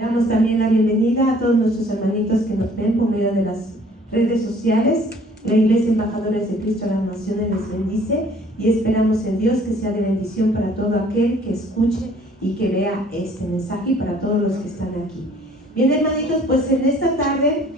Damos también la bienvenida a todos nuestros hermanitos que nos ven por medio de las redes sociales. La Iglesia Embajadores de Cristo a las Naciones les bendice y esperamos en Dios que sea de bendición para todo aquel que escuche y que vea este mensaje y para todos los que están aquí. Bien, hermanitos, pues en esta tarde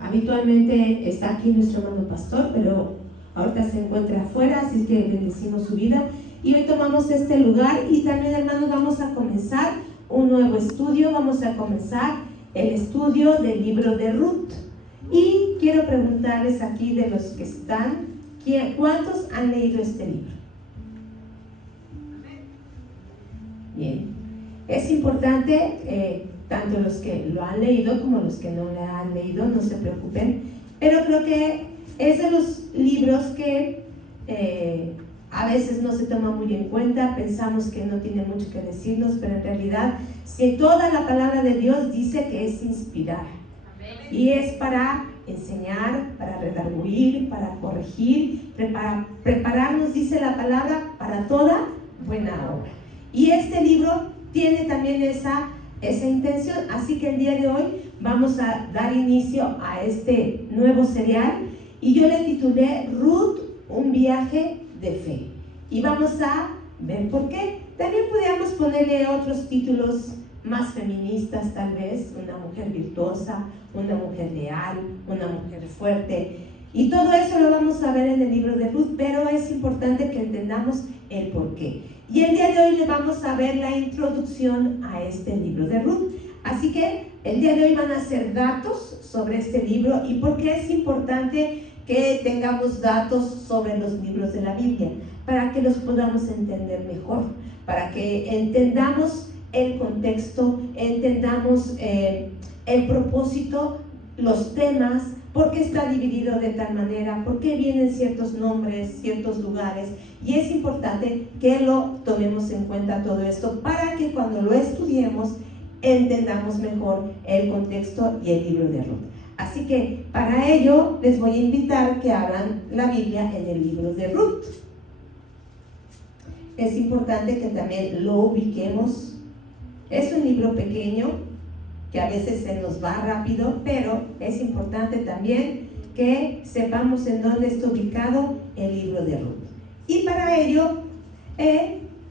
habitualmente está aquí nuestro hermano pastor, pero ahorita se encuentra afuera, así que bendecimos su vida. Y hoy tomamos este lugar y también, hermanos, vamos a comenzar un nuevo estudio. Vamos a comenzar el estudio del libro de Ruth. Y quiero preguntarles aquí de los que están, ¿cuántos han leído este libro? Bien, es importante, tanto los que lo han leído como los que no lo han leído, no se preocupen, pero creo que es de los libros que a veces no se toma muy en cuenta, pensamos que no tiene mucho que decirnos, pero en realidad, si toda la palabra de Dios dice que es inspirar, y es para enseñar, para redarguir, para corregir, prepararnos, dice la palabra, para toda buena obra. Y este libro tiene también esa intención, así que el día de hoy vamos a dar inicio a este nuevo serial, y yo le titulé Ruth, un viaje de fe, y vamos a ver por qué. También podríamos ponerle otros títulos más feministas, tal vez, una mujer virtuosa, una mujer leal, una mujer fuerte, y todo eso lo vamos a ver en el libro de Ruth, pero es importante que entendamos el por qué. Y el día de hoy le vamos a ver la introducción a este libro de Ruth. Así que el día de hoy van a ser datos sobre este libro y por qué es importante que tengamos datos sobre los libros de la Biblia, para que los podamos entender mejor, para que entendamos el contexto, entendamos el propósito, los temas, por qué está dividido de tal manera, por qué vienen ciertos nombres, ciertos lugares, y es importante que lo tomemos en cuenta todo esto para que cuando lo estudiemos entendamos mejor el contexto y el libro de Ruth. Así que para ello les voy a invitar que abran la Biblia en el libro de Ruth. Es importante que también lo ubiquemos. Es un libro pequeño que a veces se nos va rápido, pero es importante también que sepamos en dónde está ubicado el libro de Ruth. Y para ello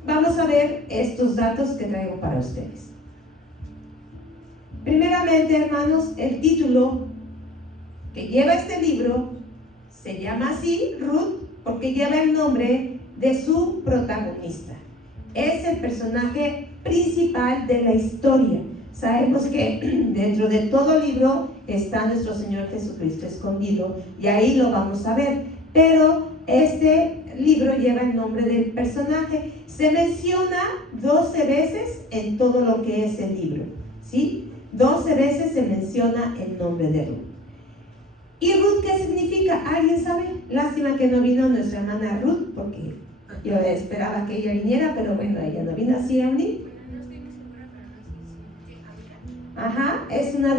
vamos a ver estos datos que traigo para ustedes. Primeramente, hermanos, el título que lleva este libro se llama así, Ruth, porque lleva el nombre de su protagonista. Es el personaje principal de la historia. Sabemos que dentro de todo libro está nuestro Señor Jesucristo escondido, y ahí lo vamos a ver, pero este libro lleva el nombre del personaje. Se menciona 12 veces en todo lo que es el libro, ¿sí? 12 veces se menciona el nombre de Ruth. ¿Y Ruth qué significa? ¿Alguien sabe? Lástima que no vino nuestra hermana Ruth, porque yo esperaba que ella viniera, pero bueno, ella no vino. ¿Así, Andy? Ajá, es uno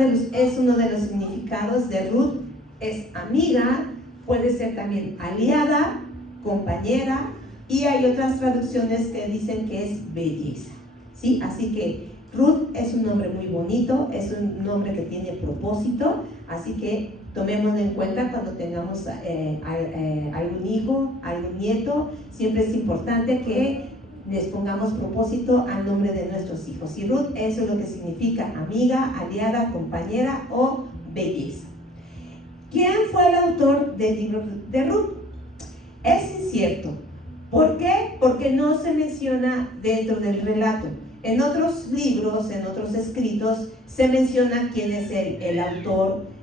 de los significados de Ruth. Es amiga, puede ser también aliada, compañera, y hay otras traducciones que dicen que es belleza, ¿sí? Así que Ruth es un nombre muy bonito, es un nombre que tiene propósito, así que tomémoslo en cuenta cuando tengamos algún hijo, algún nieto. Siempre es importante que les pongamos propósito al nombre de nuestros hijos. Y Ruth, eso es lo que significa amiga, aliada, compañera o belleza. ¿Quién fue el autor del libro de Ruth? Es incierto. ¿Por qué? Porque no se menciona dentro del relato. En otros libros, en otros escritos, se menciona quién es el autor,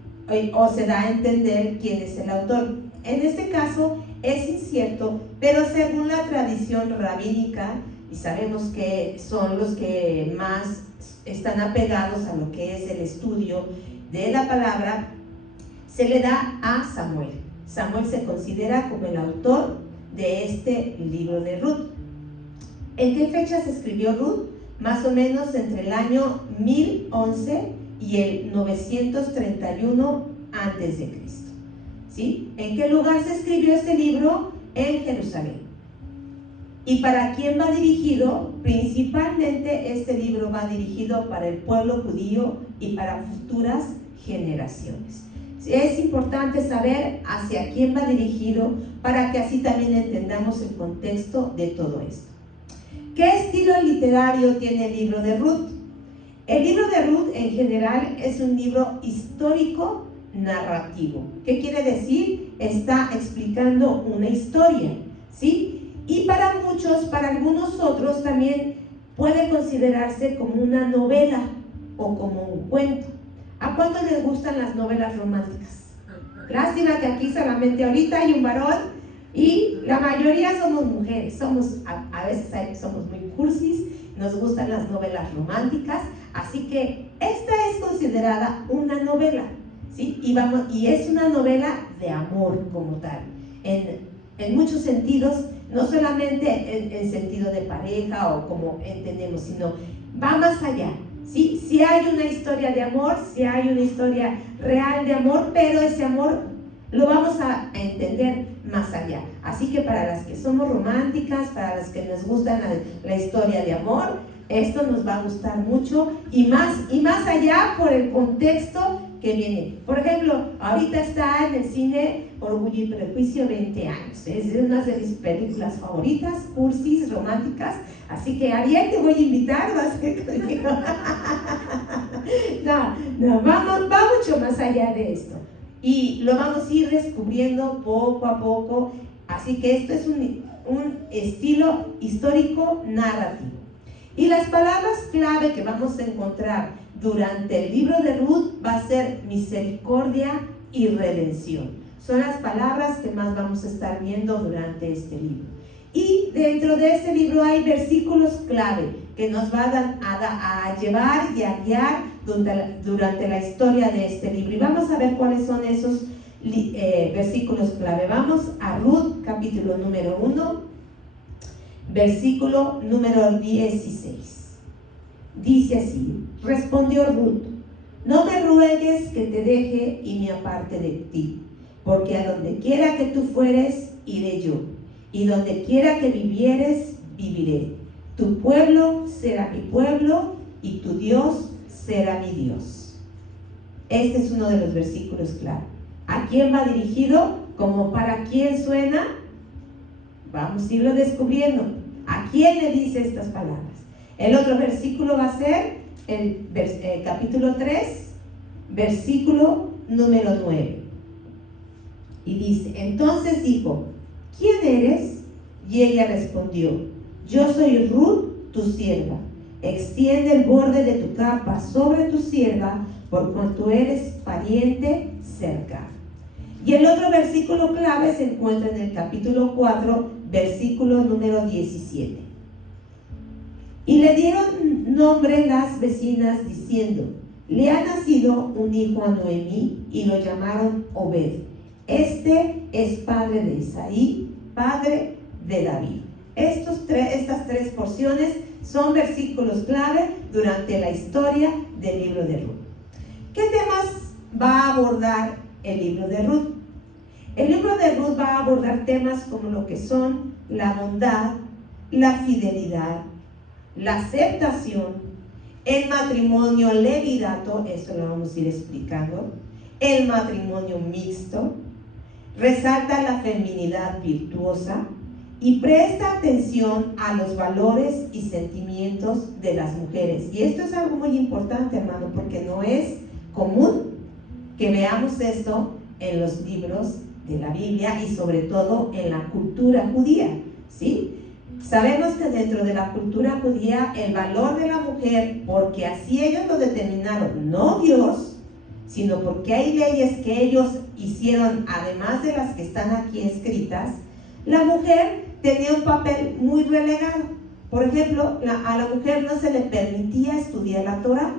o se da a entender quién es el autor. En este caso es incierto, pero según la tradición rabínica, y sabemos que son los que más están apegados a lo que es el estudio de la palabra, se le da a Samuel. Samuel se considera como el autor de este libro de Ruth. ¿En qué fecha se escribió Ruth? Más o menos entre el año 1011 y el 931 a.C. ¿Sí? ¿En qué lugar se escribió este libro? En Jerusalén. ¿Y para quién va dirigido? Principalmente este libro va dirigido para el pueblo judío y para futuras generaciones. Es importante saber hacia quién va dirigido para que así también entendamos el contexto de todo esto. ¿Qué estilo literario tiene el libro de Ruth? El libro de Ruth en general es un libro histórico narrativo. ¿Qué quiere decir? Está explicando una historia, ¿sí? Y para muchos, para algunos otros también puede considerarse como una novela o como un cuento. ¿A cuántos les gustan las novelas románticas? Lástima que aquí solamente ahorita hay un varón y la mayoría somos mujeres. A veces somos muy cursis, nos gustan las novelas románticas, así que esta es considerada una novela, ¿sí? Y es una novela de amor como tal, en muchos sentidos, no solamente en sentido de pareja o como entendemos, sino va más allá, ¿sí? Si hay una historia de amor, si hay una historia real de amor, pero ese amor lo vamos a entender más allá. Así que para las que somos románticas, para las que nos gusta la historia de amor, esto nos va a gustar mucho y más allá por el contexto que viene. Por ejemplo, ahorita está en el cine Orgullo y Prejuicio 20 años. Es una de mis películas favoritas, cursis, románticas. Así que Ariel, te voy a invitar, vas a ser conmigo. No, va mucho más allá de esto. Y lo vamos a ir descubriendo poco a poco. Así que esto es un estilo histórico narrativo. Y las palabras clave que vamos a encontrar durante el libro de Ruth va a ser misericordia y redención. Son las palabras que más vamos a estar viendo durante este libro. Y dentro de este libro hay versículos clave que nos van a llevar y a guiar durante la historia de este libro. Y vamos a ver cuáles son esos versículos clave. Vamos a Ruth, capítulo número 1, versículo número 16. Dice así: respondió Ruth: no me ruegues que te deje y me aparte de ti, porque a donde quiera que tú fueres, iré yo, y donde quiera que vivieres, viviré. Tu pueblo será mi pueblo, y tu Dios será mi Dios. Este es uno de los versículos clave. ¿A quién va dirigido? ¿Como para quién suena? Vamos a irlo descubriendo. ¿A quién le dice estas palabras? El otro versículo va a ser el capítulo 3, versículo número 9. Y dice: entonces dijo: ¿quién eres? Y ella respondió: yo soy Ruth, tu sierva. Extiende el borde de tu capa sobre tu sierva, por cuanto eres pariente cercano. Y el otro versículo clave se encuentra en el capítulo 4, versículo número 17. Y le dieron nombre las vecinas diciendo: le ha nacido un hijo a Noemí, y lo llamaron Obed. Este es padre de Isaí, padre de David. Estas tres porciones son versículos clave durante la historia del libro de Ruth. ¿Qué temas va a abordar el libro de Ruth? El libro de Ruth va a abordar temas como lo que son la bondad, la fidelidad, la aceptación, el matrimonio levirato, esto lo vamos a ir explicando, el matrimonio mixto, resalta la feminidad virtuosa y presta atención a los valores y sentimientos de las mujeres. Y esto es algo muy importante, hermano, porque no es común que veamos esto en los libros de la Biblia y sobre todo en la cultura judía, ¿sí? Sabemos que dentro de la cultura judía el valor de la mujer, porque así ellos lo determinaron, no Dios, sino porque hay leyes que ellos hicieron, además de las que están aquí escritas, la mujer tenía un papel muy relegado. Por ejemplo, a la mujer no se le permitía estudiar la Torá.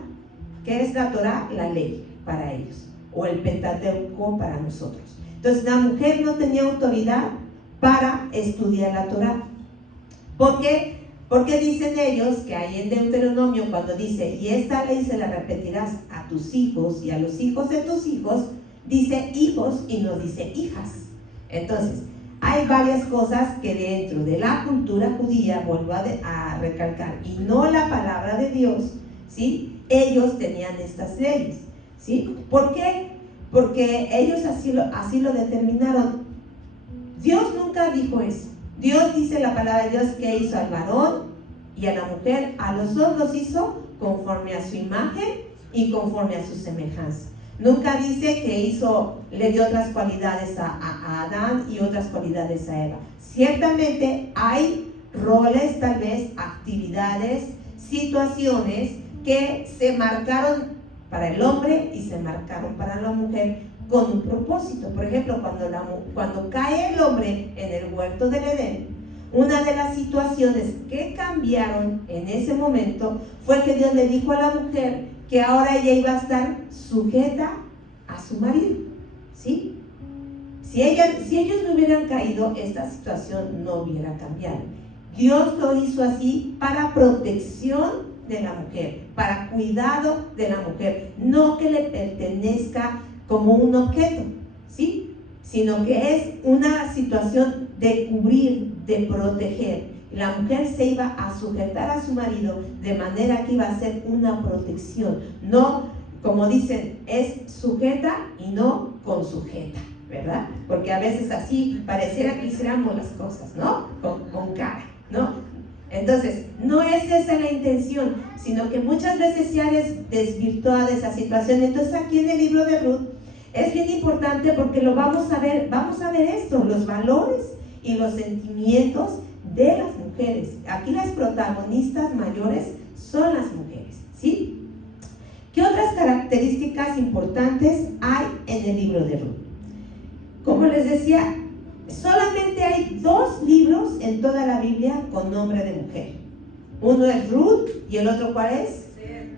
¿Qué es la Torá? La ley para ellos, o el Pentateuco para nosotros. Entonces la mujer no tenía autoridad para estudiar la Torá. ¿Por qué? Porque dicen ellos que ahí en Deuteronomio, cuando dice: y esta ley se la repetirás a tus hijos y a los hijos de tus hijos, dice hijos y no dice hijas. Entonces, hay varias cosas que dentro de la cultura judía, vuelvo a recalcar, y no la palabra de Dios, ¿sí? Ellos tenían estas leyes, ¿sí? ¿Por qué? Porque ellos así lo determinaron. Dios nunca dijo eso. Dios dice la palabra de Dios que hizo al varón y a la mujer, a los dos los hizo conforme a su imagen y conforme a su semejanza. Nunca dice que le dio otras cualidades a Adán y otras cualidades a Eva. Ciertamente hay roles, tal vez actividades, situaciones que se marcaron para el hombre y se marcaron para la mujer con un propósito. Por ejemplo, cuando cae el hombre en el huerto del Edén, una de las situaciones que cambiaron en ese momento fue que Dios le dijo a la mujer que ahora ella iba a estar sujeta a su marido, ¿sí? Si ellos no hubieran caído, esta situación no hubiera cambiado. Dios lo hizo así para protección de la mujer, para cuidado de la mujer, no que le pertenezca como un objeto, ¿sí? Sino que es una situación de cubrir, de proteger. La mujer se iba a sujetar a su marido de manera que iba a ser una protección, no, como dicen, es sujeta y no consujeta, ¿verdad? Porque a veces así pareciera que hiciéramos las cosas, ¿no? Con cara, ¿no? Entonces, no es esa la intención, sino que muchas veces se ha desvirtuado esa situación. Entonces, aquí en el libro de Ruth es bien importante porque lo vamos a ver esto, los valores y los sentimientos de las mujeres. Aquí las protagonistas mayores son las mujeres, ¿sí? ¿Qué otras características importantes hay en el libro de Ruth? Como les decía, solamente hay 2 libros en toda la Biblia con nombre de mujer. Uno es Ruth y el otro, ¿cuál es?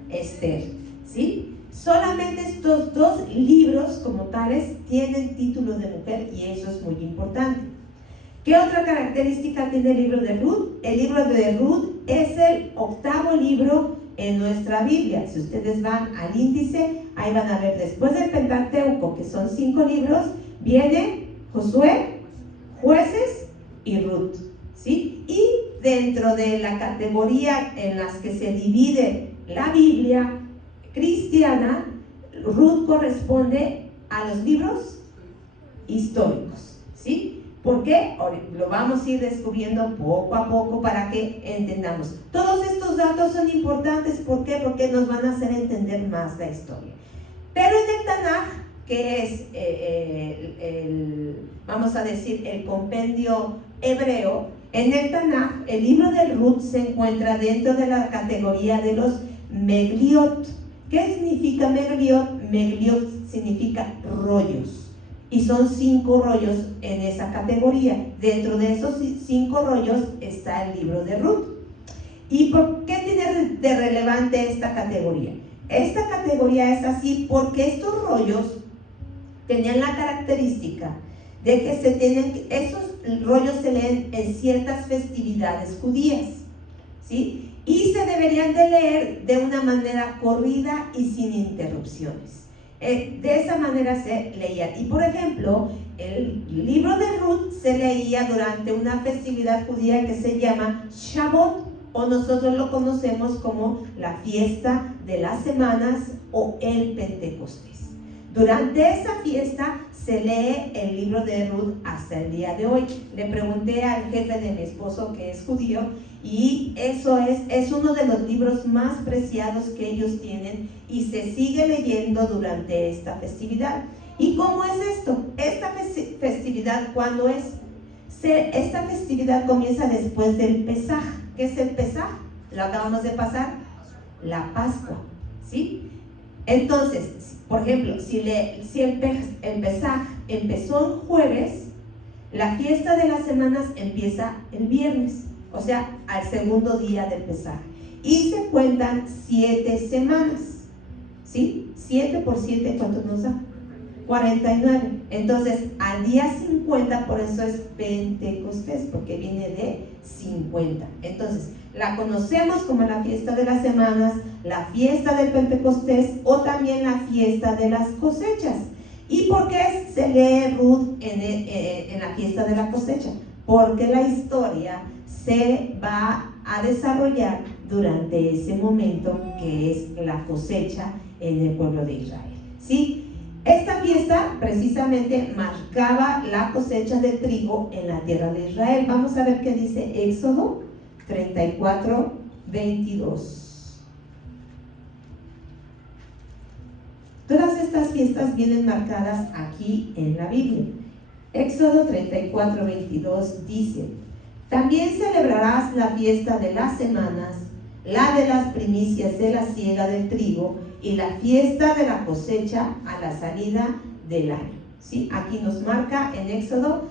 Esther, ¿sí? Solamente estos 2 libros como tales tienen título de mujer y eso es muy importante. ¿Qué otra característica tiene el libro de Ruth? El libro de Ruth es el 8º libro en nuestra Biblia. Si ustedes van al índice, ahí van a ver después del Pentateuco, que son 5 libros, viene Josué, Jueces y Ruth, ¿sí? Y dentro de la categoría en las que se divide la Biblia cristiana, Ruth corresponde a los libros históricos, ¿sí? ¿Por qué? Lo vamos a ir descubriendo poco a poco para que entendamos. Todos estos datos son importantes, ¿por qué? Porque nos van a hacer entender más la historia. Pero en el Tanaj, que es vamos a decir, el compendio hebreo, en el Tanaj, el libro de Ruth se encuentra dentro de la categoría de los Megliot. ¿Qué significa Megliot? Megliot significa rollos. Y son 5 rollos en esa categoría. Dentro de esos 5 rollos está el libro de Ruth. ¿Y por qué tiene de relevante esta categoría? Esta categoría es así porque estos rollos tenían la característica de que esos rollos se leen en ciertas festividades judías, ¿sí? Y se deberían de leer de una manera corrida y sin interrupciones. De esa manera se leía. Y por ejemplo, el libro de Ruth se leía durante una festividad judía que se llama Shavuot, o nosotros lo conocemos como la fiesta de las semanas o el Pentecostés. Durante esa fiesta se lee el libro de Ruth hasta el día de hoy. Le pregunté al jefe de mi esposo, que es judío, y eso es uno de los libros más preciados que ellos tienen y se sigue leyendo durante esta festividad. ¿Y cómo es esto? Esta festividad, ¿cuándo es? Esta festividad comienza después del Pesaj. ¿Qué es el Pesaj? Lo acabamos de pasar, la Pascua, ¿sí? Entonces, por ejemplo, si el Pesaj empezó en jueves, la fiesta de las semanas empieza el viernes, o sea, al segundo día del Pesaj. Y se cuentan 7 semanas, ¿sí? 7 por 7, ¿cuánto nos da? 49. Entonces, al día 50, por eso es Pentecostés, porque viene de 50. Entonces, la conocemos como la fiesta de las semanas, la fiesta del Pentecostés o también la fiesta de las cosechas. ¿Y por qué se lee Ruth en la fiesta de la cosecha? Porque la historia se va a desarrollar durante ese momento que es la cosecha en el pueblo de Israel, ¿sí? Esta fiesta precisamente marcaba la cosecha de trigo en la tierra de Israel. Vamos a ver qué dice Éxodo 34, 22. Todas estas fiestas vienen marcadas aquí en la Biblia. Éxodo 34, 22 dice: también celebrarás la fiesta de las semanas, la de las primicias de la siega del trigo y la fiesta de la cosecha a la salida del año. ¿Sí? Aquí nos marca en Éxodo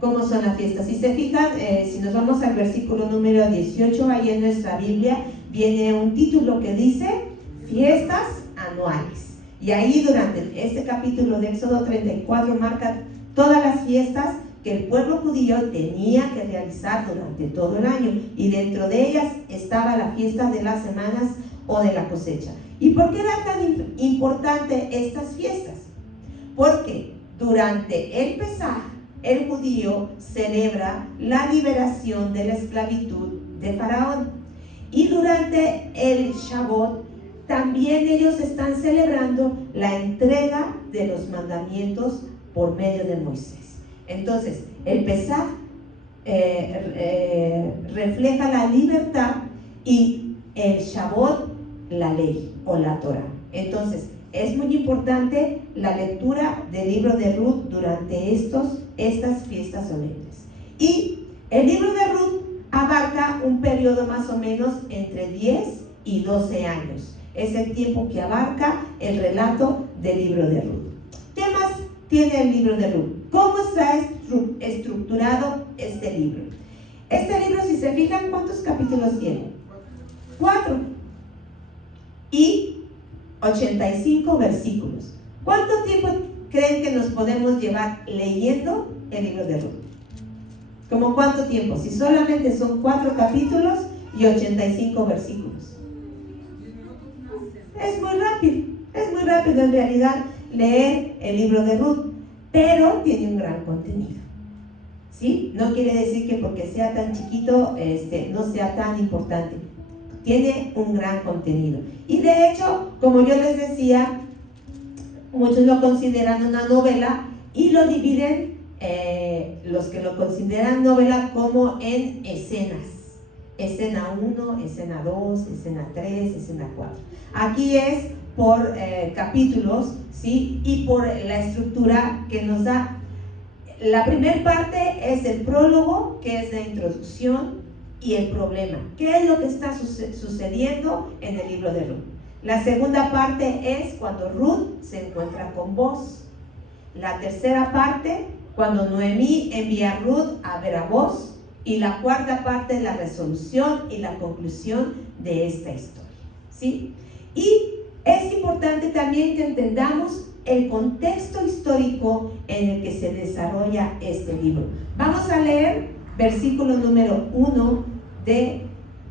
cómo son las fiestas. Si se fijan, si nos vamos al versículo número 18, ahí en nuestra Biblia viene un título que dice fiestas anuales. Y ahí durante este capítulo de Éxodo 34 marca todas las fiestas que el pueblo judío tenía que realizar durante todo el año, y dentro de ellas estaba la fiesta de las semanas o de la cosecha. ¿Y por qué era tan importante estas fiestas? Porque durante el Pesaj el judío celebra la liberación de la esclavitud de Faraón, y durante el Shavuot también ellos están celebrando la entrega de los mandamientos por medio de Moisés. Entonces, el Pesaj refleja la libertad, y el Shavuot la ley o la Torah. Entonces, es muy importante la lectura del libro de Ruth durante estas fiestas solemnes. Y el libro de Ruth abarca un periodo más o menos entre 10 y 12 años. Es el tiempo que abarca el relato del libro de Ruth. ¿Qué más tiene el libro de Ruth? ¿Cómo está estructurado este libro? Este libro, si se fijan, ¿cuántos capítulos tiene? 4 y 85 versículos. ¿Cuánto tiempo creen que nos podemos llevar leyendo el libro de Ruth? ¿Cómo cuánto tiempo? Si solamente son 4 capítulos y 85 versículos. Es muy rápido en realidad leer el libro de Ruth, pero tiene un gran contenido, ¿sí? No quiere decir que porque sea tan chiquito no sea tan importante. Tiene un gran contenido. Y de hecho, como yo les decía, muchos lo consideran una novela y lo dividen, los que lo consideran novela, como en escenas. Escena 1, escena 2, escena 3, escena 4. Aquí es por capítulos, ¿sí? Y por la estructura que nos da. La primera parte es el prólogo, que es la introducción y el problema. ¿Qué es lo que está sucediendo en el libro de Ruth? La segunda parte es cuando Ruth se encuentra con Boaz. La tercera parte, cuando Noemí envía a Ruth a ver a Boaz. Y la cuarta parte es la resolución y la conclusión de esta historia, ¿sí? Y es importante también que entendamos el contexto histórico en el que se desarrolla este libro. Vamos a leer versículo número 1 del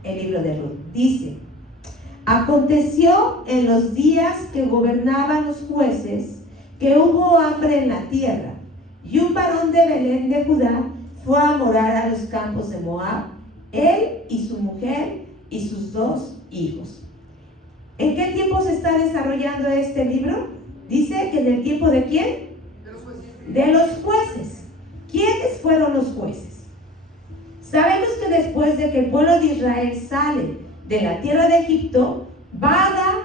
libro de Ruth. Dice: aconteció en los días que gobernaban los jueces que hubo hambre en la tierra, y un varón de Belén de Judá fue a morar a los campos de Moab, él y su mujer y sus 2 hijos. ¿En qué tiempo se está desarrollando este libro? Dice que en el tiempo ¿de quién? De los jueces. ¿Quiénes fueron los jueces? Sabemos que después de que el pueblo de Israel sale de la tierra de Egipto, vaga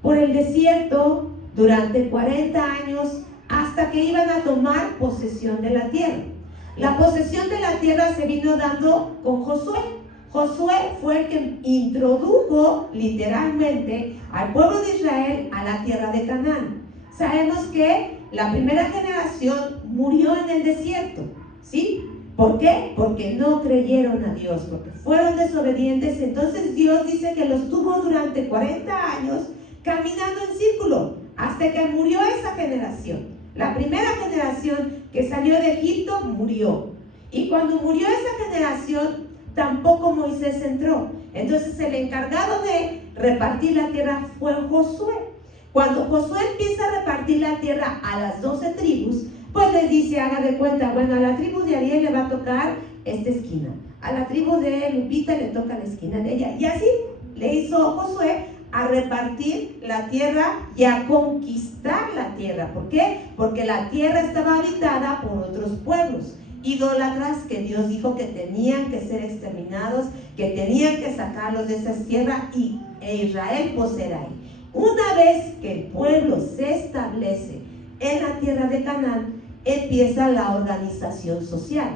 por el desierto durante 40 años hasta que iban a tomar posesión de la tierra. La posesión de la tierra se vino dando con Josué. Josué fue el que introdujo literalmente al pueblo de Israel a la tierra de Canaán. Sabemos que la primera generación murió en el desierto, ¿sí? ¿Por qué? Porque no creyeron a Dios, porque fueron desobedientes. Entonces Dios dice que los tuvo durante 40 años caminando en círculo, hasta que murió esa generación. La primera generación que salió de Egipto murió. Y cuando murió esa generación, tampoco Moisés entró. Entonces el encargado de repartir la tierra fue Josué. Cuando Josué empieza a repartir la tierra a las 12 tribus, pues les dice, haga de cuenta, bueno, a la tribu de Ariel le va a tocar esta esquina, a la tribu de Lupita le toca la esquina de ella, y así le hizo Josué a repartir la tierra y a conquistar la tierra. ¿Por qué? Porque la tierra estaba habitada por otros pueblos idólatras que Dios dijo que tenían que ser exterminados, que tenían que sacarlos de esas tierras e Israel poseer ahí. Una vez que el pueblo se establece en la tierra de Canaán, empieza la organización social.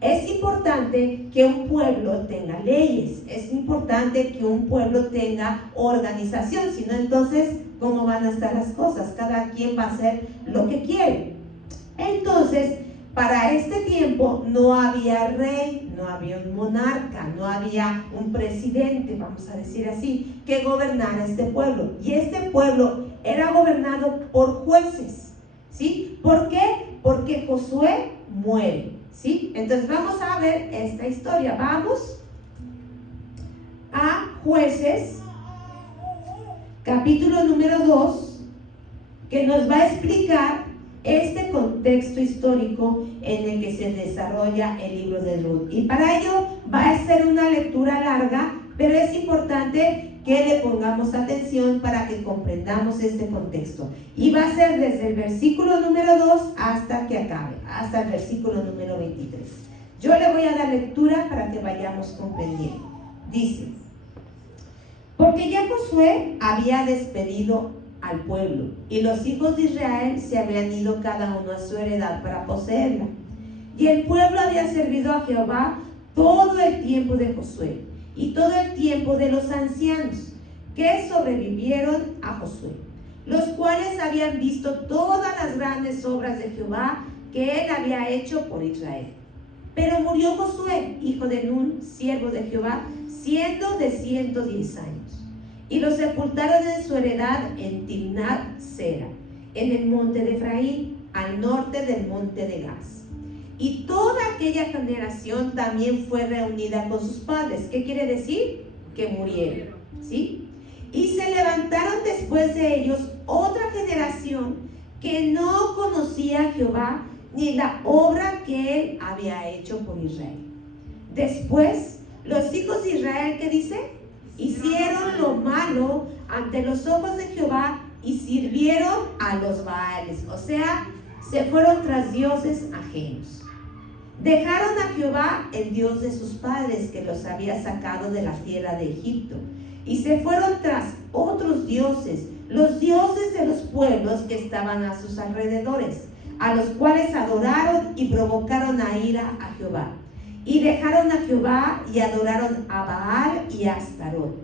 Es importante que un pueblo tenga leyes, es importante que un pueblo tenga organización, si no, entonces, ¿cómo van a estar las cosas? Cada quien va a hacer lo que quiere. Entonces, para este tiempo no había rey, no había un monarca, no había un presidente, vamos a decir así, que gobernara este pueblo. Y este pueblo era gobernado por jueces, ¿sí? ¿Por qué? Porque Josué muere, ¿sí? Entonces vamos a ver esta historia. Vamos a Jueces, capítulo número 2, que nos va a explicar este contexto histórico en el que se desarrolla el libro de Ruth. Y para ello va a ser una lectura larga, pero es importante que le pongamos atención para que comprendamos este contexto. Y va a ser desde el versículo número 2 hasta que acabe, hasta el versículo número 23. Yo le voy a dar lectura para que vayamos comprendiendo. Dice: porque ya Josué había despedido al pueblo, y los hijos de Israel se habían ido cada uno a su heredad para poseerla. Y el pueblo había servido a Jehová todo el tiempo de Josué y todo el tiempo de los ancianos que sobrevivieron a Josué, los cuales habían visto todas las grandes obras de Jehová que él había hecho por Israel. Pero murió Josué, hijo de Nun, siervo de Jehová, siendo de 110 años. Y lo sepultaron en su heredad en Timnat Sera, en el monte de Efraín, al norte del monte de Gaz. Y toda aquella generación también fue reunida con sus padres. ¿Qué quiere decir? Que murieron, ¿sí? Y se levantaron después de ellos otra generación que no conocía a Jehová ni la obra que él había hecho por Israel. Después, los hijos de Israel, ¿qué dice? Hicieron lo malo ante los ojos de Jehová y sirvieron a los Baales, o sea, se fueron tras dioses ajenos. Dejaron a Jehová, el Dios de sus padres, que los había sacado de la tierra de Egipto, y se fueron tras otros dioses, los dioses de los pueblos que estaban a sus alrededores, a los cuales adoraron y provocaron a ira a Jehová. Y dejaron a Jehová y adoraron a Baal y a Astarot.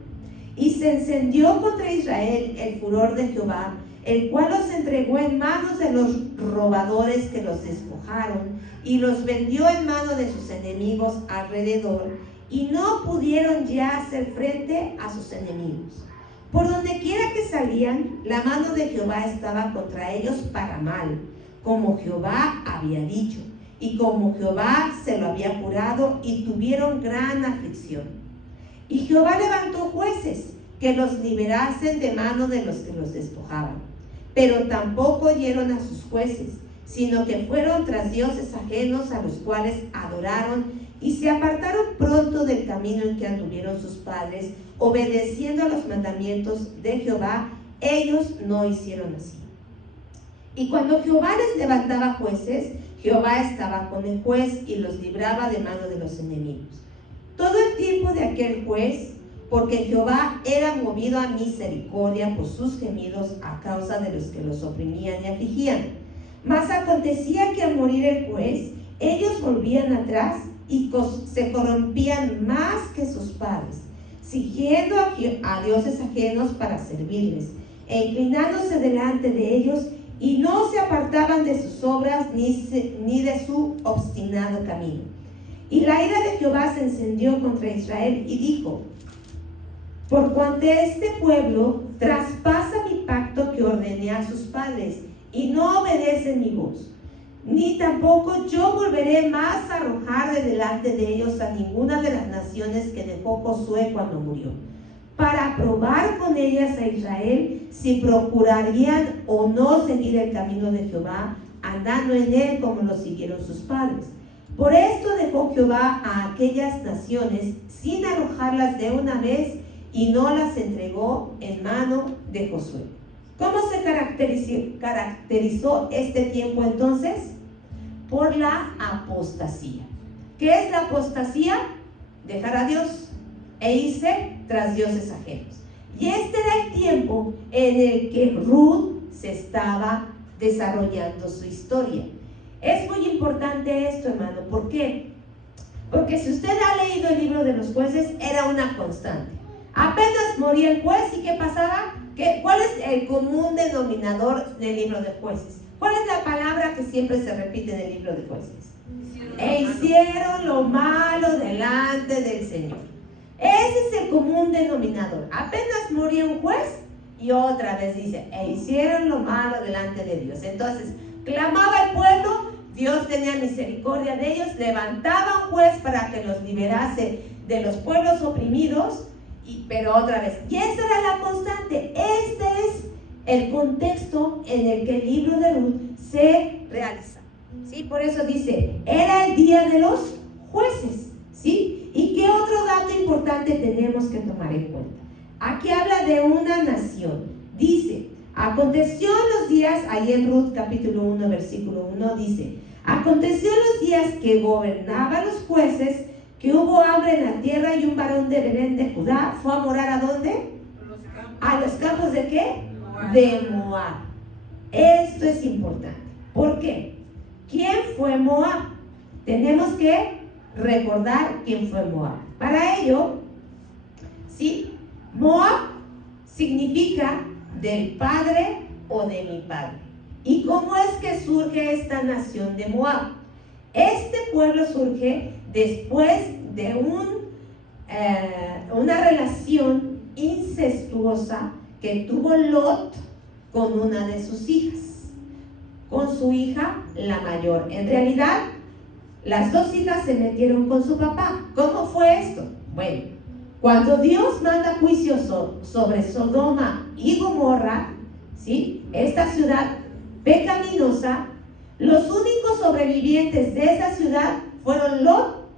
Y se encendió contra Israel el furor de Jehová, el cual los entregó en manos de los robadores que los despojaron, y los vendió en mano de sus enemigos alrededor, y no pudieron ya hacer frente a sus enemigos. Por donde quiera que salían, la mano de Jehová estaba contra ellos para mal, como Jehová había dicho, y como Jehová se lo había jurado, y tuvieron gran aflicción. Y Jehová levantó jueces que los liberasen de mano de los que los despojaban. Pero tampoco oyeron a sus jueces, sino que fueron tras dioses ajenos, a los cuales adoraron, y se apartaron pronto del camino en que anduvieron sus padres, obedeciendo a los mandamientos de Jehová. Ellos no hicieron así. Y cuando Jehová les levantaba jueces, Jehová estaba con el juez y los libraba de mano de los enemigos. Todo el tiempo de aquel juez, porque Jehová era movido a misericordia por sus gemidos a causa de los que los oprimían y afligían. Mas acontecía que al morir el juez, ellos volvían atrás y se corrompían más que sus padres, siguiendo a dioses ajenos para servirles, e inclinándose delante de ellos, y no se apartaban de sus obras ni de su obstinado camino. Y la ira de Jehová se encendió contra Israel y dijo: por cuanto este pueblo traspasa mi pacto que ordené a sus padres y no obedece mi voz, ni tampoco yo volveré más a arrojar de delante de ellos a ninguna de las naciones que dejó Josué cuando murió, para probar con ellas a Israel si procurarían o no seguir el camino de Jehová, andando en él como lo siguieron sus padres. Por esto dejó Jehová a aquellas naciones sin arrojarlas de una vez y no las entregó en mano de Josué. ¿Cómo se caracterizó este tiempo entonces? Por la apostasía. ¿Qué es la apostasía? Dejar a Dios e irse tras dioses ajenos. Y este era el tiempo en el que Ruth se estaba desarrollando su historia. Es muy importante esto, hermano. ¿Por qué? Porque si usted ha leído el libro de los jueces, era una constante. Apenas moría el juez, ¿y qué pasaba? ¿Cuál es el común denominador del libro de jueces? ¿Cuál es la palabra que siempre se repite en el libro de jueces? Hicieron lo malo delante del Señor. Ese es el común denominador. Apenas moría un juez y otra vez dice, hicieron lo malo delante de Dios. Entonces, clamaba el pueblo, Dios tenía misericordia de ellos, levantaba un juez para que los liberase de los pueblos oprimidos, pero otra vez, y esa era la constante. Este es el contexto en el que el libro de Ruth se realiza, ¿sí? Por eso dice, era el día de los jueces, ¿sí? ¿Y qué otro dato importante tenemos que tomar en cuenta? Aquí habla de una nación. Dice, aconteció en los días, ahí en Ruth capítulo 1, versículo 1, dice, aconteció en los días que gobernaban los jueces, que hubo hambre en la tierra y un varón de Belén de Judá fue a morar ¿a dónde? ¿A los campos de qué? De Moab. Esto es importante. ¿Por qué? ¿Quién fue Moab? Tenemos que recordar quién fue Moab. Para ello, ¿sí? Moab significa del padre o de mi padre. ¿Y cómo es que surge esta nación de Moab? Este pueblo surge después de una relación incestuosa que tuvo Lot con una de sus hijas, con su hija la mayor. En realidad, las dos hijas se metieron con su papá. ¿Cómo fue esto? Bueno, cuando Dios manda juicio sobre Sodoma y Gomorra, ¿sí? Esta ciudad pecaminosa, los únicos sobrevivientes de esa ciudad fueron Lot,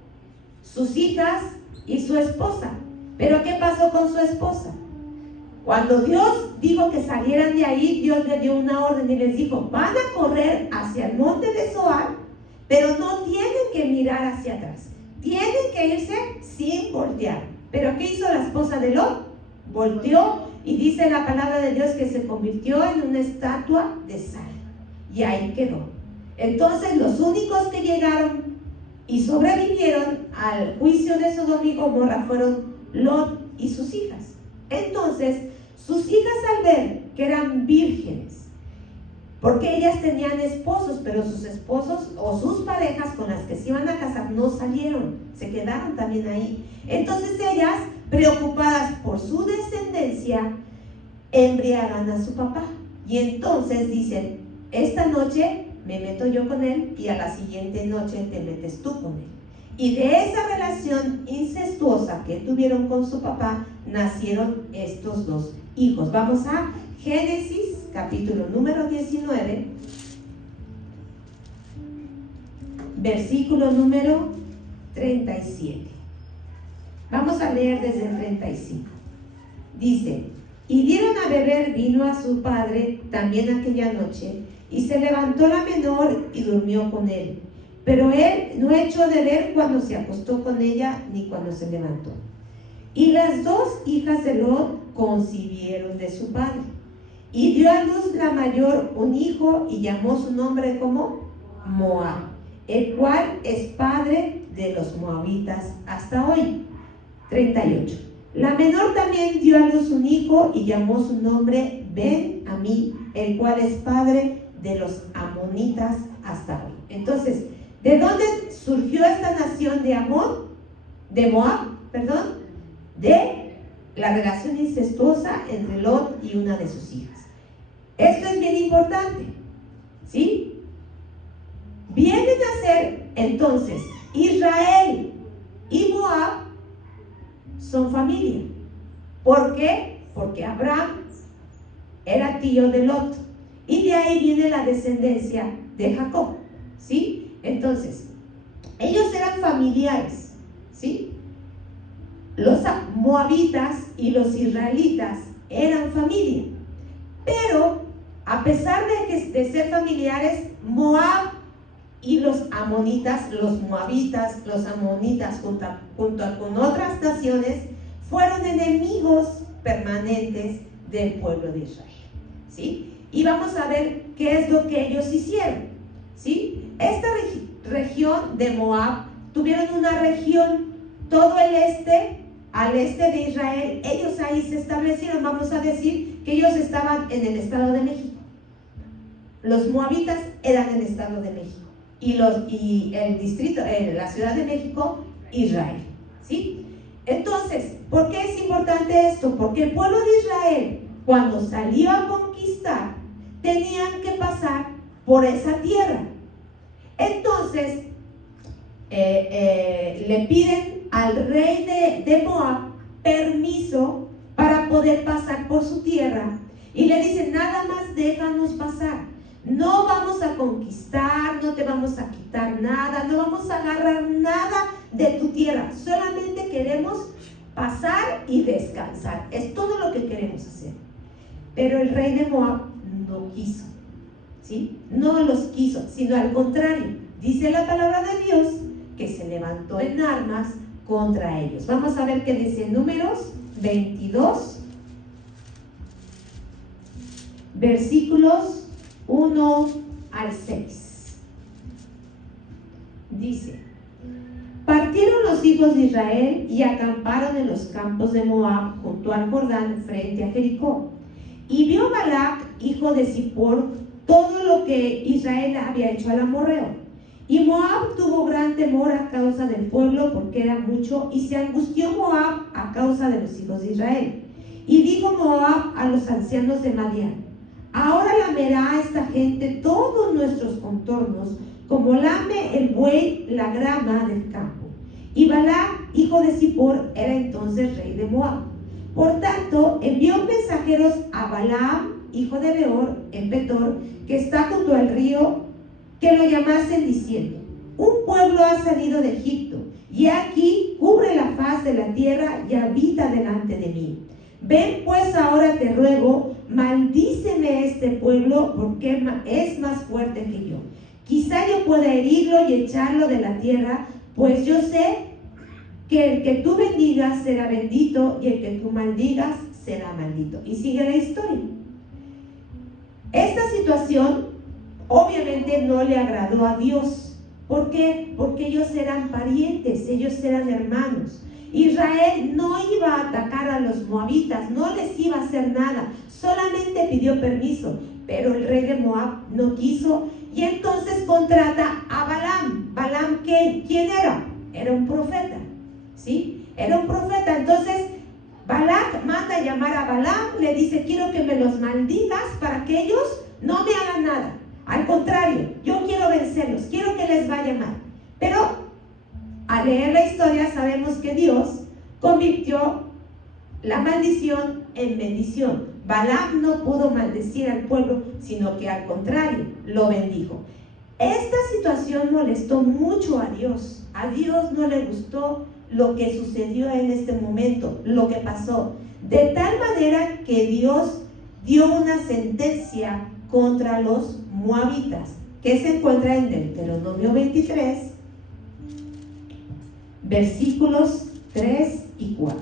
sus hijas y su esposa. ¿Pero qué pasó con su esposa? Cuando Dios dijo que salieran de ahí, Dios le dio una orden y les dijo, van a correr hacia el monte de Zoar, pero no tienen que mirar hacia atrás, tienen que irse sin voltear. ¿Pero qué hizo la esposa de Lot? Volteó, y dice la palabra de Dios que se convirtió en una estatua de sal, y ahí quedó. Entonces los únicos que llegaron y sobrevivieron al juicio de Sodoma y Gomorra fueron Lot y sus hijas. Entonces sus hijas, al ver que eran vírgenes, porque ellas tenían esposos, pero sus esposos o sus parejas con las que se iban a casar no salieron, se quedaron también ahí. Entonces ellas, preocupadas por su descendencia, embriagan a su papá. Y entonces dicen, esta noche me meto yo con él y a la siguiente noche te metes tú con él. Y de esa relación incestuosa que tuvieron con su papá, nacieron estos dos hijos. Vamos a Génesis, capítulo número 19, versículo número 37. Vamos a leer desde el 35. Dice, y dieron a beber vino a su padre también aquella noche, y se levantó la menor y durmió con él. Pero él no echó de ver cuando se acostó con ella, ni cuando se levantó. Y las dos hijas de Lot concibieron de su padre. Y dio a luz la mayor un hijo, y llamó su nombre como Moab, el cual es padre de los moabitas hasta hoy. 38. La menor también dio a luz un hijo, y llamó su nombre Ben-Amí, el cual es padre de los amonitas hasta hoy. Entonces, ¿de dónde surgió esta nación de Moab? De la relación incestuosa entre Lot y una de sus hijas. Esto es bien importante, ¿sí? Vienen a ser, entonces, Israel y Moab son familia. ¿Por qué? Porque Abraham era tío de Lot. Y de ahí viene la descendencia de Jacob, ¿sí? Entonces, ellos eran familiares, ¿sí? Los moabitas y los israelitas eran familia. Pero, a pesar de ser familiares, Moab y los amonitas, los moabitas, los amonitas, junto con otras naciones, fueron enemigos permanentes del pueblo de Israel, ¿sí? Y vamos a ver qué es lo que ellos hicieron, ¿sí? Esta región de Moab tuvieron una región, todo el este, al este de Israel. Ellos ahí se establecieron. Vamos a decir que ellos estaban en el Estado de México. Los moabitas eran el Estado de México y el distrito, la Ciudad de México, Israel, ¿sí? Entonces, ¿por qué es importante esto? Porque el pueblo de Israel, cuando salió a conquistar, tenían que pasar por esa tierra. Entonces, le piden al rey de Moab permiso para poder pasar por su tierra, y le dicen: nada más déjanos pasar, no vamos a conquistar, no te vamos a quitar nada, no vamos a agarrar nada de tu tierra, solamente queremos pasar y descansar, es todo lo que queremos hacer. Pero el rey de Moab no quiso, ¿sí? No los quiso, sino al contrario, dice la palabra de Dios que se levantó en armas contra ellos. Vamos a ver qué dice Números 22, versículos 1 al 6. Dice: partieron los hijos de Israel y acamparon en los campos de Moab junto al Jordán frente a Jericó. Y vio Balac, hijo de Zippor, todo lo que Israel había hecho al amorreo. Y Moab tuvo gran temor a causa del pueblo, porque era mucho, y se angustió Moab a causa de los hijos de Israel. Y dijo Moab a los ancianos de Madián: ahora lamerá esta gente todos nuestros contornos, como lame el buey la grama del campo. Y Balac, hijo de Zippor, era entonces rey de Moab. Por tanto, envió mensajeros a Balaam, hijo de Beor, en Petor, que está junto al río, que lo llamasen, diciendo: un pueblo ha salido de Egipto, y aquí cubre la faz de la tierra y habita delante de mí. Ven pues ahora, te ruego, maldíceme este pueblo, porque es más fuerte que yo. Quizá yo pueda herirlo y echarlo de la tierra, pues yo sé que el que tú bendigas será bendito, y el que tú maldigas será maldito. Y sigue la historia. Esta situación obviamente no le agradó a Dios. ¿Por qué? Porque ellos eran parientes, ellos eran hermanos. Israel no iba a atacar a los moabitas, no les iba a hacer nada, solamente pidió permiso. Pero el rey de Moab no quiso, y entonces contrata a Balaam. ¿Balaam quién era? Era un profeta, ¿sí? Era un profeta. Entonces Balac manda a llamar a Balaam, le dice: quiero que me los maldigas para que ellos no me hagan nada. Al contrario, yo quiero vencerlos, quiero que les vaya mal. Pero al leer la historia sabemos que Dios convirtió la maldición en bendición. Balaam no pudo maldecir al pueblo, sino que al contrario, lo bendijo. Esta situación molestó mucho a Dios. A Dios no le gustó lo que sucedió en este momento, lo que pasó. De tal manera que Dios dio una sentencia contra los moabitas, que se encuentra en Deuteronomio 23, versículos 3 y 4.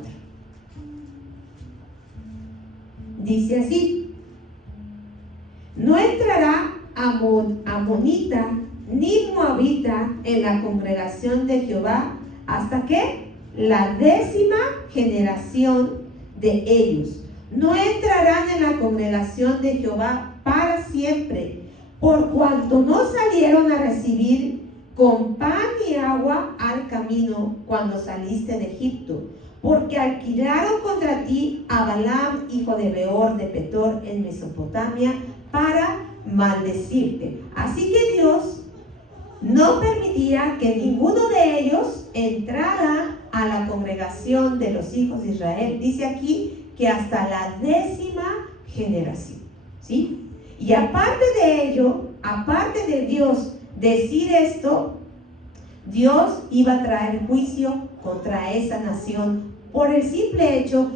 Dice así: no entrará amonita ni moabita en la congregación de Jehová hasta que la 10ª generación de ellos. No entrarán en la congregación de Jehová para siempre, por cuanto no salieron a recibir con pan y agua al camino cuando saliste de Egipto, porque alquilaron contra ti a Balaam, hijo de Beor, de Petor, en Mesopotamia, para maldecirte. Así que Dios no permitía que ninguno de ellos entrara a la congregación de los hijos de Israel. Dice aquí que hasta la 10ª generación. ¿Sí? Y aparte de ello, aparte de Dios decir esto, Dios iba a traer juicio contra esa nación por el simple hecho,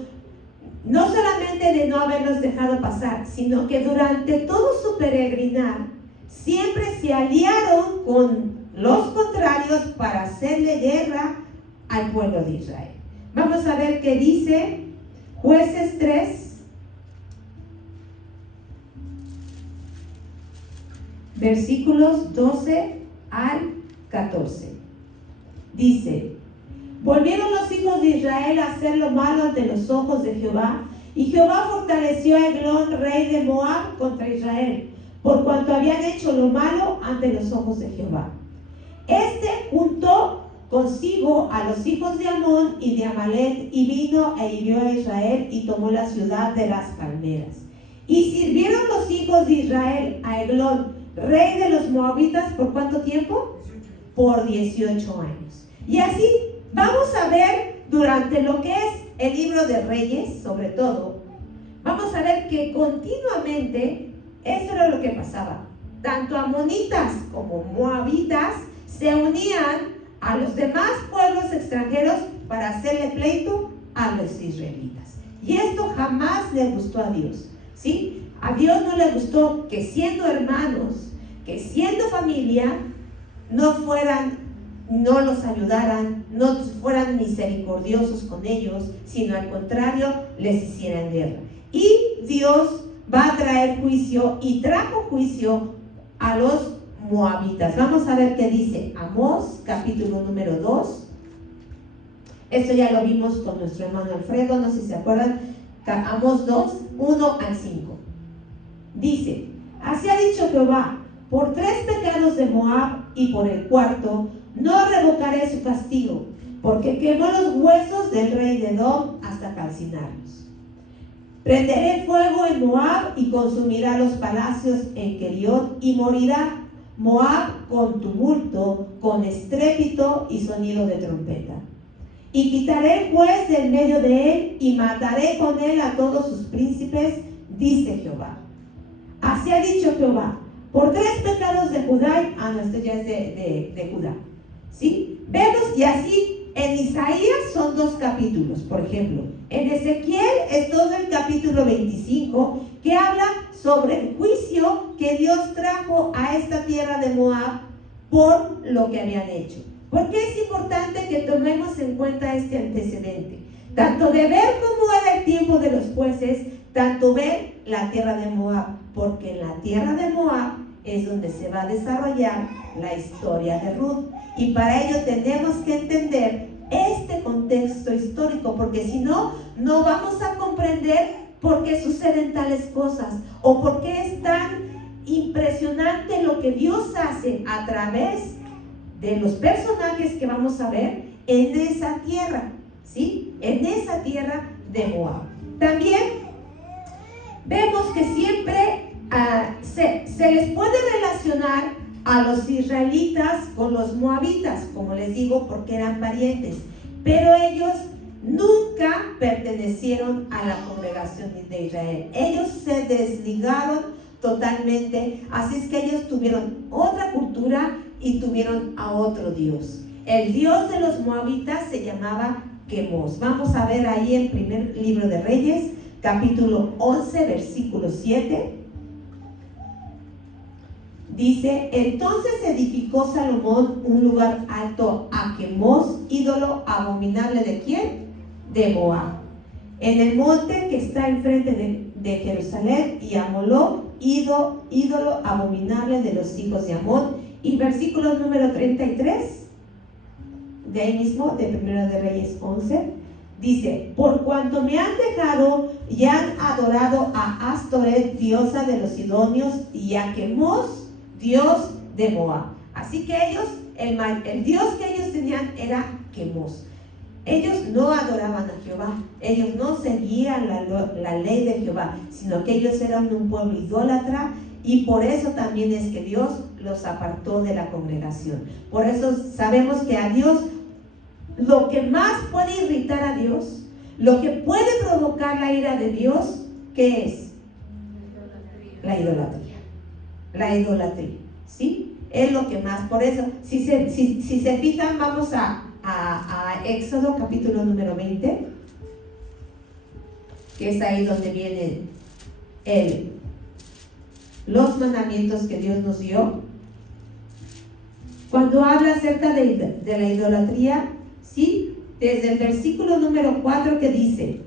no solamente de no haberlos dejado pasar, sino que durante todo su peregrinar siempre se aliaron con los contrarios para hacerle guerra al pueblo de Israel. Vamos a ver qué dice Jueces 3, versículos 12 al 14. Dice: volvieron los hijos de Israel a hacer lo malo ante los ojos de Jehová, y Jehová fortaleció a Eglón, rey de Moab, contra Israel, por cuanto habían hecho lo malo ante los ojos de Jehová. Este juntó consigo a los hijos de Amón y de Amalek, y vino e hirió a Israel y tomó la ciudad de las palmeras. Y sirvieron los hijos de Israel a Eglón, rey de los moabitas, ¿por cuánto tiempo? Por 18 años. Y así vamos a ver durante lo que es el libro de Reyes, sobre todo, vamos a ver que continuamente eso era lo que pasaba. Tanto amonitas como moabitas se unían a los demás pueblos extranjeros para hacerle pleito a los israelitas. Y esto jamás le gustó a Dios, ¿sí? A Dios no le gustó que siendo hermanos, que siendo familia, no los ayudaran, no fueran misericordiosos con ellos, sino al contrario, les hicieran guerra. Y Dios va a traer juicio, y trajo juicio a los moabitas. Vamos a ver qué dice Amós, capítulo número 2. Esto ya lo vimos con nuestro hermano Alfredo, no sé si se acuerdan. Amós 2, 1 al 5. Dice: así ha dicho Jehová, por 3 pecados de Moab y por el 4, no revocaré su castigo, porque quemó los huesos del rey de Edom hasta calcinarlos. Prenderé fuego en Moab y consumirá los palacios en Keriot, y morirá Moab con tumulto, con estrépito y sonido de trompeta. Y quitaré el juez del medio de él, y mataré con él a todos sus príncipes, dice Jehová. Así ha dicho Jehová, por 3 pecados de Judá. Esto ya es de Judá, ¿sí? Vemos, y así en Isaías son 2 capítulos, por ejemplo. En Ezequiel es todo el capítulo 25, que habla sobre el juicio que Dios trajo a esta tierra de Moab por lo que habían hecho. ¿Por qué es importante que tomemos en cuenta este antecedente? Tanto de ver cómo era el tiempo de los jueces, tanto ver la tierra de Moab, porque en la tierra de Moab es donde se va a desarrollar la historia de Ruth. Y para ello tenemos que entender este contexto histórico, porque si no, no vamos a comprender por qué suceden tales cosas, o por qué es tan impresionante lo que Dios hace a través de los personajes que vamos a ver en esa tierra, ¿sí? En esa tierra de Moab. También vemos que siempre se les puede relacionar a los israelitas con los moabitas, como les digo, porque eran parientes, pero ellos nunca pertenecieron a la congregación de Israel. Ellos se desligaron totalmente, así es que ellos tuvieron otra cultura y tuvieron a otro Dios. El Dios de los moabitas se llamaba Quemos. Vamos a ver ahí en primer libro de Reyes, capítulo 11, versículo 7. Dice: entonces edificó Salomón un lugar alto a Quemos, ídolo abominable ¿de quién? De Moab, en el monte que está enfrente de Jerusalén, y a Moloc, ídolo abominable de los hijos de Amón. Y versículo número 33, de ahí mismo, de primero de Reyes 11, dice: por cuanto me han dejado y han adorado a Astoret, diosa de los sidonios, y a Quemos, dios de Moab. Así que ellos, el dios que ellos tenían era Quemos. Ellos no adoraban a Jehová, ellos no seguían la ley de Jehová, sino que ellos eran un pueblo idólatra, y por eso también es que Dios los apartó de la congregación. Por eso sabemos que a Dios, lo que más puede irritar a Dios, Lo que puede provocar la ira de Dios, ¿qué es? La idolatría. La idolatría, ¿sí? Es lo que más. Por eso, si se fijan, vamos a Éxodo capítulo número 20, que es ahí donde vienen los mandamientos que Dios nos dio. Cuando habla acerca de la idolatría, ¿sí? Desde el versículo número 4 que dice: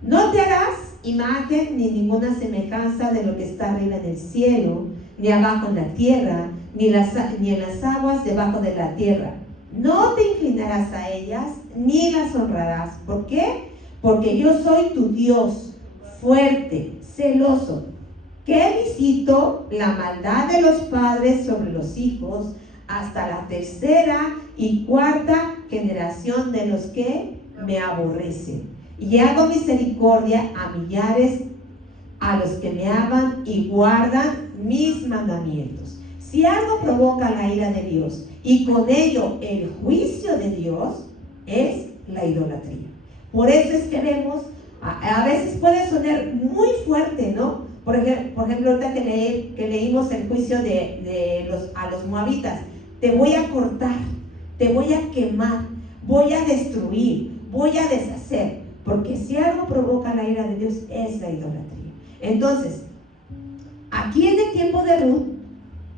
no te harás imagen ni ninguna semejanza de lo que está arriba en el cielo, ni abajo en la tierra, ni en las aguas debajo de la tierra. No te inclinarás a ellas, ni las honrarás. ¿Por qué? Porque yo soy tu Dios, fuerte, celoso, que visito la maldad de los padres sobre los hijos, hasta la tercera y cuarta generación de los que me aborrecen. Y hago misericordia a millares, a los que me aman y guardan mis mandamientos. Si algo provoca la ira de Dios y con ello el juicio de Dios, es la idolatría. Por eso es que vemos, a veces puede sonar muy fuerte, ¿no? Por ejemplo, ahorita que leímos el juicio a los moabitas: te voy a cortar, te voy a quemar, voy a destruir, voy a deshacer. Porque si algo provoca la ira de Dios, es la idolatría. Entonces, aquí en el tiempo de Ruth,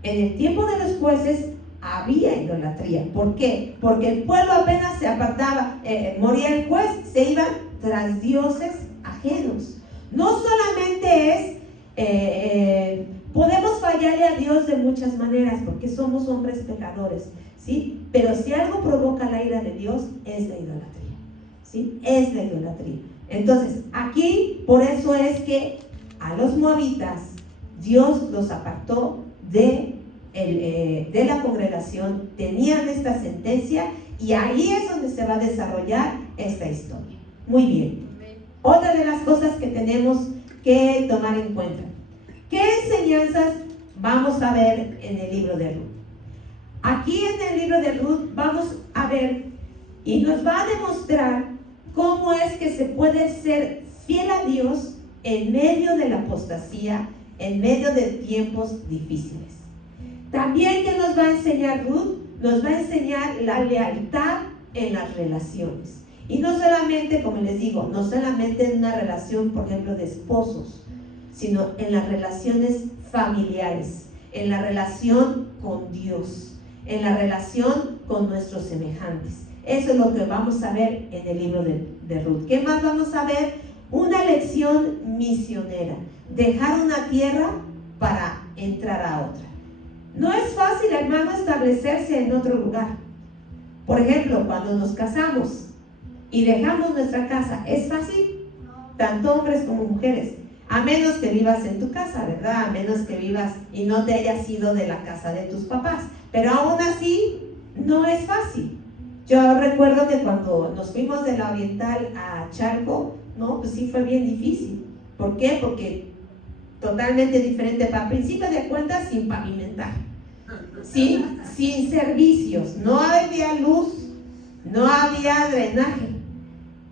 en el tiempo de los jueces, había idolatría. ¿Por qué? Porque el pueblo apenas se apartaba, moría el juez, se iban tras dioses ajenos. No solamente podemos fallarle a Dios de muchas maneras, porque somos hombres pecadores, ¿sí? Pero si algo provoca la ira de Dios, es la idolatría, ¿sí? Es la idolatría. Entonces, aquí, por eso es que a los moabitas, Dios los apartó de la congregación, tenían esta sentencia, y ahí es donde se va a desarrollar esta historia. Muy bien. Otra de las cosas que tenemos que tomar en cuenta: ¿qué enseñanzas vamos a ver en el libro de Ruth? Aquí en el libro de Ruth vamos a ver y nos va a demostrar cómo es que se puede ser fiel a Dios en medio de la apostasía, en medio de tiempos difíciles. También, ¿qué nos va a enseñar Ruth? Nos va a enseñar la lealtad en las relaciones. Y no solamente, como les digo, no solamente en una relación, por ejemplo, de esposos, sino en las relaciones familiares, en la relación con Dios, en la relación con nuestros semejantes. Eso es lo que vamos a ver en el libro de Ruth. ¿Qué más vamos a ver? Una lección misionera. Dejar una tierra para entrar a otra. No es fácil, hermano, establecerse en otro lugar. Por ejemplo, cuando nos casamos y dejamos nuestra casa, ¿es fácil? Tanto hombres como mujeres. A menos que vivas en tu casa, ¿verdad? A menos que vivas y no te hayas ido de la casa de tus papás. Pero aún así, no es fácil. Yo recuerdo que cuando nos fuimos de la Oriental a Charco, no, pues sí fue bien difícil. ¿Por qué? Porque totalmente diferente, para principio de cuentas, sin pavimentar, sin servicios, no había luz, no había drenaje,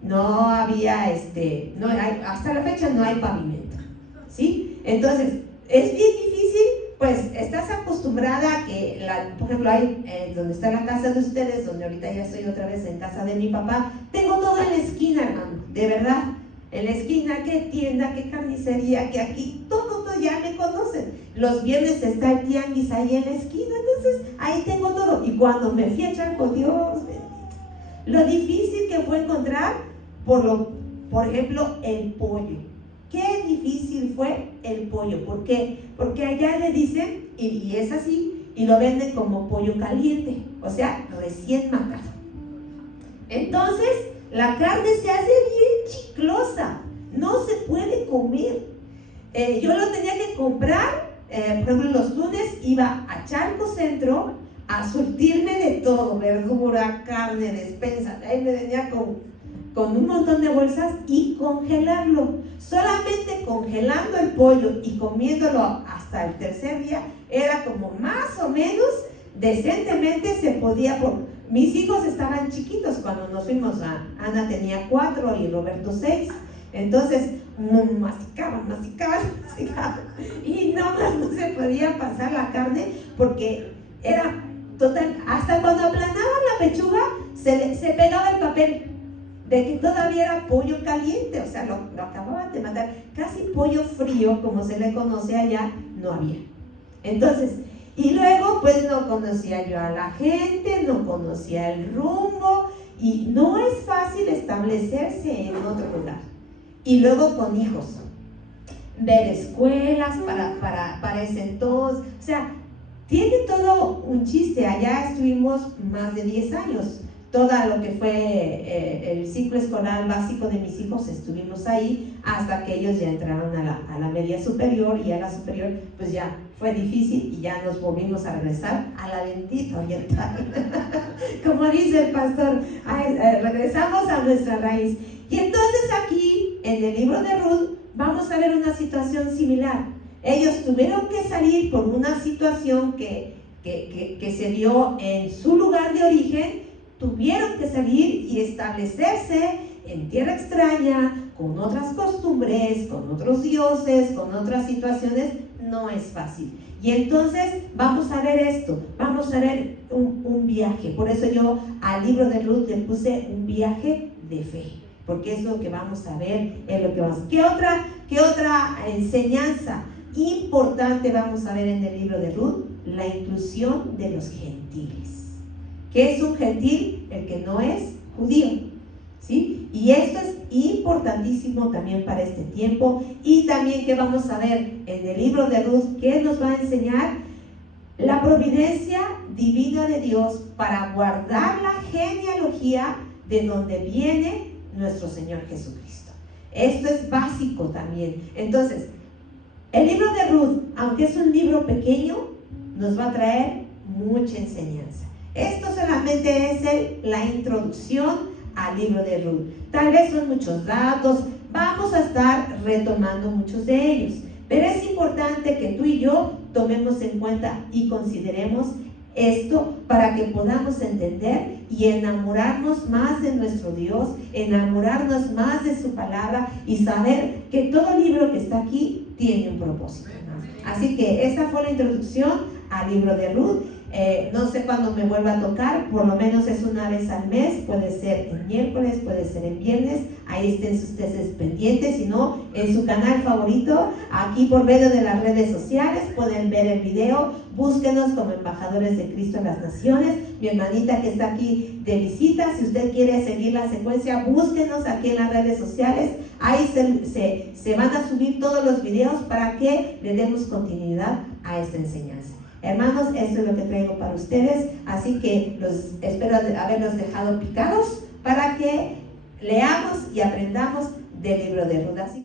no había hasta la fecha no hay pavimento, ¿sí? Entonces es bien difícil. Pues estás acostumbrada a que, por ejemplo, hay donde está la casa de ustedes, donde ahorita ya estoy otra vez en casa de mi papá, tengo todo en la esquina, hermano, de verdad, en la esquina, qué tienda, qué carnicería, que aquí, todo ya me conocen. Los viernes está el tianguis ahí en la esquina, entonces ahí tengo todo. Y cuando me fui a Charco, Dios bendito, lo difícil que fue encontrar, por ejemplo, el pollo. Qué difícil fue el pollo. ¿Por qué? Porque allá le dicen, y es así, y lo venden como pollo caliente, o sea, recién matado. Entonces, la carne se hace bien chiclosa, no se puede comer. Yo lo tenía que comprar, por ejemplo, los lunes iba a Charco Centro a surtirme de todo, verdura, carne, despensa. Ahí me venía con un montón de bolsas y congelarlo. Solamente congelando el pollo y comiéndolo hasta el tercer día era como más o menos decentemente se podía mis hijos estaban chiquitos cuando nos fuimos. Ana tenía 4 y Roberto 6. Entonces masticaban y no se podía pasar la carne porque era total. Hasta cuando aplanaban la pechuga se pegaba el papel de que todavía era pollo caliente, o sea, lo acababan de matar. Casi pollo frío, como se le conoce allá, no había. Entonces, y luego pues no conocía yo a la gente, no conocía el rumbo, y no es fácil establecerse en otro lugar. Y luego con hijos, ver escuelas para ese entonces, o sea, tiene todo un chiste. Allá estuvimos más de 10 años, todo lo que fue el ciclo escolar básico de mis hijos, estuvimos ahí hasta que ellos ya entraron a la media superior, y a la superior pues ya fue difícil y ya nos volvimos a regresar a la bendita oriental. Como dice el pastor, regresamos a nuestra raíz. Y entonces aquí, en el libro de Ruth, vamos a ver una situación similar. Ellos tuvieron que salir por una situación que se dio en su lugar de origen. Tuvieron que salir y establecerse en tierra extraña, con otras costumbres, con otros dioses, con otras situaciones. No es fácil. Y entonces vamos a ver esto, vamos a ver un viaje. Por eso yo al libro de Ruth le puse un viaje de fe, porque es lo que vamos a ver, es lo que vamos. ¿Qué otra enseñanza importante vamos a ver en el libro de Ruth? La inclusión de los gentiles. ¿Qué es un gentil? El que no es judío, ¿sí? Y esto es importantísimo también para este tiempo. Y también que vamos a ver en el libro de Ruth, ¿qué nos va a enseñar? La providencia divina de Dios para guardar la genealogía de donde viene nuestro Señor Jesucristo. Esto es básico también. Entonces, el libro de Ruth, aunque es un libro pequeño, nos va a traer mucha enseñanza. Esto solamente es la introducción al libro de Ruth. Tal vez son muchos datos, vamos a estar retomando muchos de ellos, pero es importante que tú y yo tomemos en cuenta y consideremos esto para que podamos entender y enamorarnos más de nuestro Dios, enamorarnos más de su palabra y saber que todo libro que está aquí tiene un propósito. Así que esta fue la introducción al libro de Ruth. No sé cuándo me vuelva a tocar, por lo menos es una vez al mes, puede ser el miércoles, puede ser el viernes. Ahí estén ustedes pendientes, si no, en su canal favorito, aquí por medio de las redes sociales, pueden ver el video. Búsquenos como Embajadores de Cristo en las Naciones. Mi hermanita que está aquí de visita, si usted quiere seguir la secuencia, búsquenos aquí en las redes sociales. Ahí se van a subir todos los videos para que le demos continuidad a esta enseñanza. Hermanos, esto es lo que traigo para ustedes, así que espero haberlos dejado picados para que leamos y aprendamos del libro de Ruth.